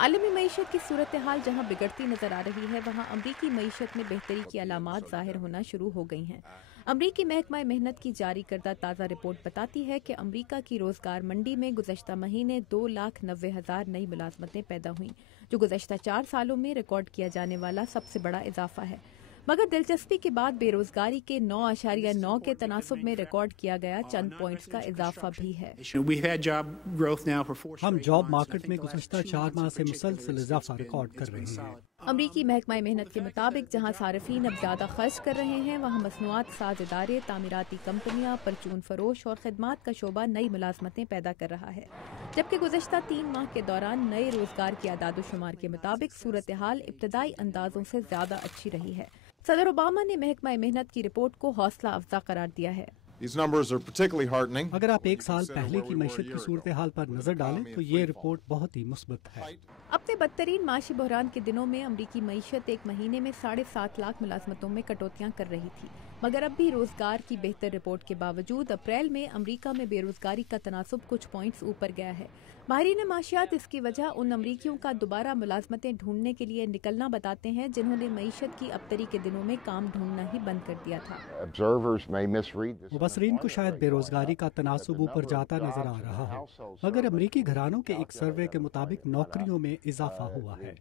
عالمی معیشت کی صورتحال جہاں بگڑتی نظر آ رہی ہے وہاں امریکی معیشت میں بہتری کی علامات ظاہر ہونا شروع ہو گئی ہیں۔ امریکی محکمہ محنت کی جاری کردہ تازہ رپورٹ بتاتی ہے کہ امریکہ کی روزگار منڈی میں گزشتہ مہینے 2,90,000 نئی ملازمتیں پیدا ہوئیں، جو گزشتہ 4 سالوں میں ریکارڈ کیا جانے والا سب سے بڑا اضافہ ہے۔ مگر دلچسپی کے بعد بے روزگاری کے 9.9 کے تناسب میں ریکارڈ کیا گیا چند پوائنٹس کا اضافہ بھی ہے۔ ہم جاب مارکیٹ میں گزشتہ 4 ماہ سے مسلسل اضافہ ریکارڈ کر رہے ہیں۔ امریکی محکمہ محنت کے مطابق جہاں صارفین اب زیادہ خرچ کر رہے ہیں وہاں مصنوعات ساز ادارے، تعمیراتی کمپنیاں، پرچون فروش اور خدمات کا شعبہ نئی ملازمتیں پیدا کر رہا ہے، جبکہ گزشتہ 3 ماہ کے دوران نئے روزگار کے اعداد و شمار کے مطابق صورتحال ابتدائی اندازوں سے زیادہ اچھی رہی ہے۔ صدر اوباما نے محکمہ محنت کی رپورٹ کو حوصلہ افزا قرار دیا ہے۔ اگر آپ 1 سال پہلے کی معیشت کی صورتحال پر نظر ڈالیں تو یہ رپورٹ بہت ہی مثبت ہے۔ اپنے بدترین معاشی بحران کے دنوں میں امریکی معیشت ایک مہینے میں 7.5 لاکھ ملازمتوں میں کٹوتیاں کر رہی تھی، مگر اب بھی روزگار کی بہتر رپورٹ کے باوجود اپریل میں امریکہ میں بے روزگاری کا تناسب کچھ پوائنٹس اوپر گیا ہے۔ ماہرین معاشیات اس کی وجہ ان امریکیوں کا دوبارہ ملازمتیں ڈھونڈنے کے لیے نکلنا بتاتے ہیں جنہوں نے معیشت کی ابتری کے دنوں میں کام ڈھونڈنا ہی بند کر دیا تھا۔ مبصرین کو شاید بے روزگاری کا تناسب اوپر جاتا نظر آ رہا ہے، مگر امریکی گھرانوں کے ایک سروے کے مطابق نوکریوں میں اضافہ ہوا ہے۔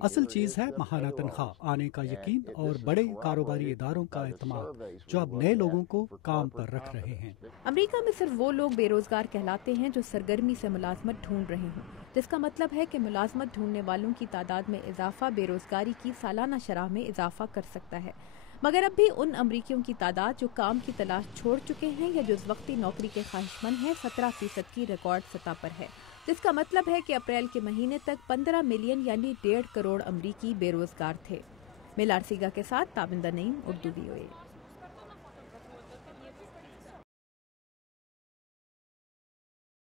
اصل چیز ہے ماہانہ تنخواہ، آنے کا یقین اور بڑے کاروباری اداروں کا اعتماد جو اب نئے لوگوں کو کام پر رکھ رہے ہیں۔ امریکہ میں صرف وہ لوگ بے روزگار کہلاتے ہیں جو سرگرمی سے ملازمت ڈھونڈ رہے ہوں، جس کا مطلب ہے کہ ملازمت ڈھونڈنے والوں کی تعداد میں اضافہ بے روزگاری کی سالانہ شرح میں اضافہ کر سکتا ہے، مگر اب بھی ان امریکیوں کی تعداد جو کام کی تلاش چھوڑ چکے ہیں یا جو اس وقتی نوکری کے خواہشمند ہیں 17% کی ریکارڈ سطح پر ہے، جس کا مطلب ہے کہ اپریل کے مہینے تک 15 ملین یعنی 1.5 کروڑ امریکی بے روزگار تھے۔ میلار سیگا کے ساتھ تابندہ نعیم، اردو VOA۔